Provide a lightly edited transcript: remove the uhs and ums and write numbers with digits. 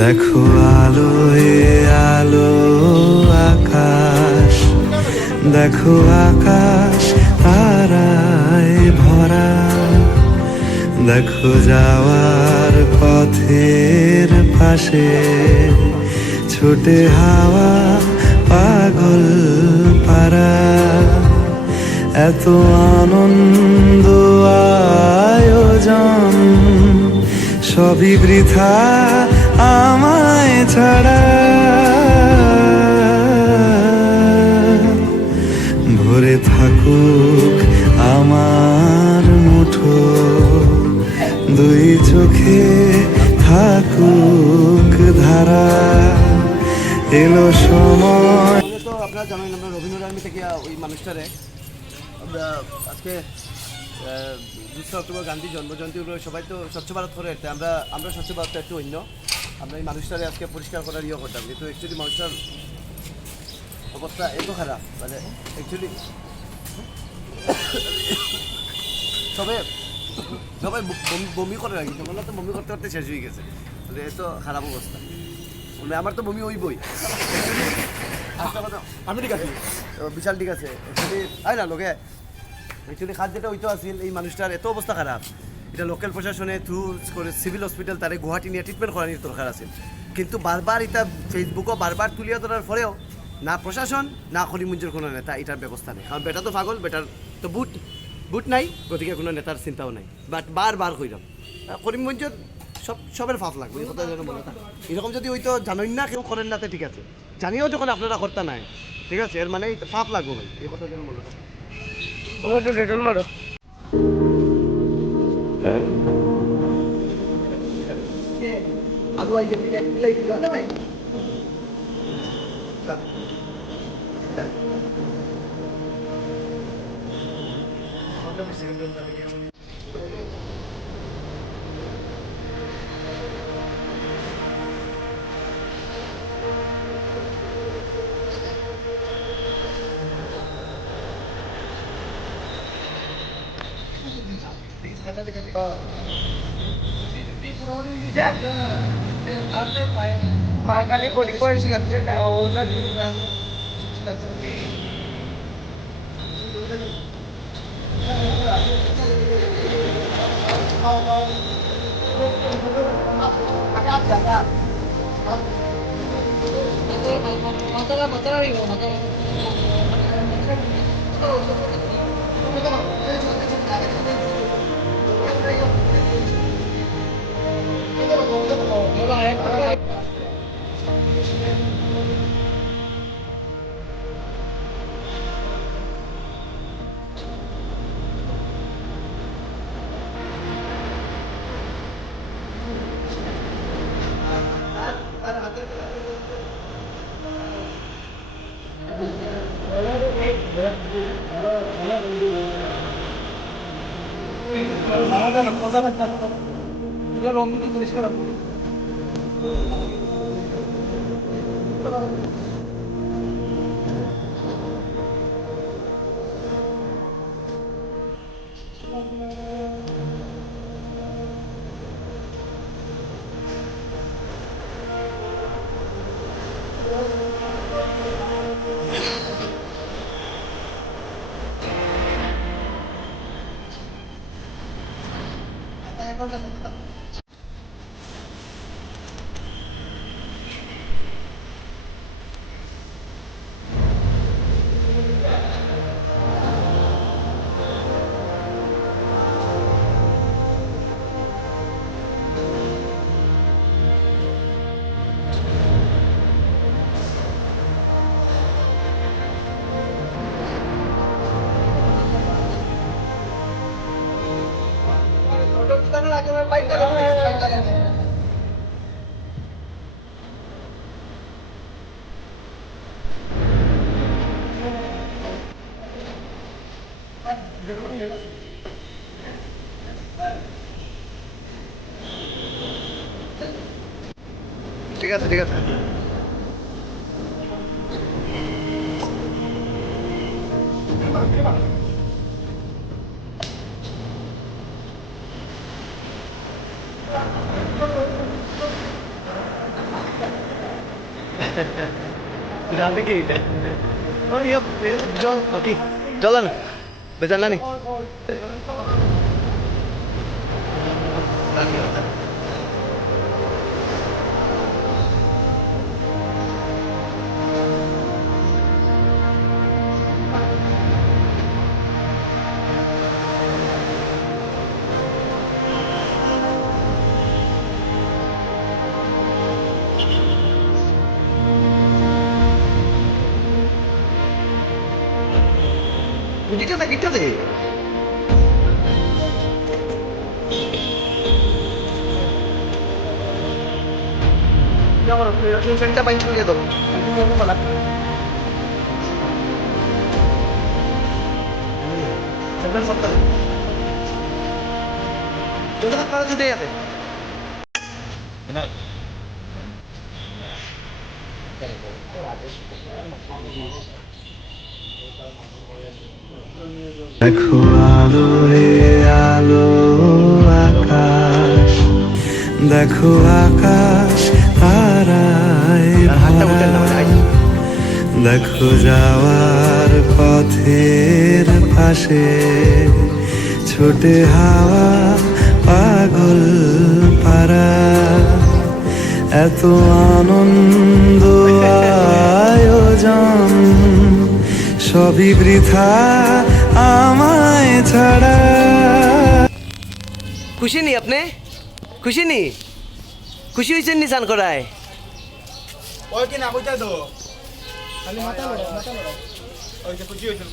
দেখো আলোয় আলো আকাশ, দেখো আকাশ তারায় ভরা, দেখো যাওয়ার পথের পাশে ছোটে হাওয়া পাগল পারা। এত আনন্দ আয়োজন সবই বৃথা আমায় ছাড়া। ভরে থাকুক আমার মুঠো, দুই চোখে থাকুক ধারা। এলো সময়। তো আপনারা জানেন আমরা রবীন্দ্র আর্মি থেকে ওই মানুষটারে আমরা আজকে 2 অক্টোবর গান্ধী জন্মজয়ন্তী সবাই তো স্বচ্ছ ভারত করে আমরা স্বচ্ছ ভারতটা একটু অন্য। আমরা এই মানুষটারে আজকে পরিষ্কার করার ইয়ে করতাম, কিন্তু অ্যাকচুয়ালি মানুষটার অবস্থা এত খারাপ, মানে অ্যাকচুয়ালি সবাই বমি করে রাখি, তখন তো বমি করতে করতে শেষ হয়ে গেছে, মানে এত খারাপ অবস্থা। মানে আমার তো বমি হইবই। আমি ঠিক আছে, বিশাল ঠিক আছে অ্যাকচুয়ালি। আয় না লোকে অ্যাকচুয়ালি খাদ যেটা হইতো আসিল, এই মানুষটার এত অবস্থা খারাপ, এটা লোকাল প্রশাসনে থ্রু করে সিভিল হসপিটাল তারে গুয়াহাটি নিয়ে ট্রিটমেন্ট করানোর দরকার আছে। কিন্তু বারবার এটা ফেসবুকও বারবার তুলিয়া ধরার পরেও না প্রশাসন না করিমগঞ্জের কোনো নেতা এটার ব্যবস্থা নেই। কারণ বেটা তো পাগল, বেটার তো বুট নাই, গতিকে কোনো নেতার চিন্তাও নাই। বাট বারবার কইরাম করিমগঞ্জের সবের ফাঁপ লাগবে, এই কথা যেন মনে থাকে। এরকম যদি হয়তো জানেন না কেউ করেন না, ঠিক আছে, জানিও যখন আপনারা কর্তা নাই, ঠিক আছে, এর মানে ফাঁপ লাগবে ভাই, এই কথা যেন মনে থাকে। Makanya kok di polisi kan tidak orang রঙ পরিষ্কার ঠিক আছে ঠিক আছে Grabe kita. Oh iya, John, oke. Jalan. Berjalan nih. Kita kita deh. Jangan, yung salita pa yung dito. Hindi mo pala. Sagdan sakta. Doon ka para sa day ate. দেখো আলো হে আলো আকাশ, দেখো আকাশ তারায় ভরা, দেখো যাওয়ার পথের পাশে ছোটে হাওয়া পাগল পারা, এত আনন্দ আয়োজন সবই বৃথা আমায় ছাড়া। খুশি নি আপনি? খুশি নি? খুশি হয়েছেন নি চান করায়? ওই কি না কইতা তো খালি মাথা লড়া ওই যে খুশি হইছে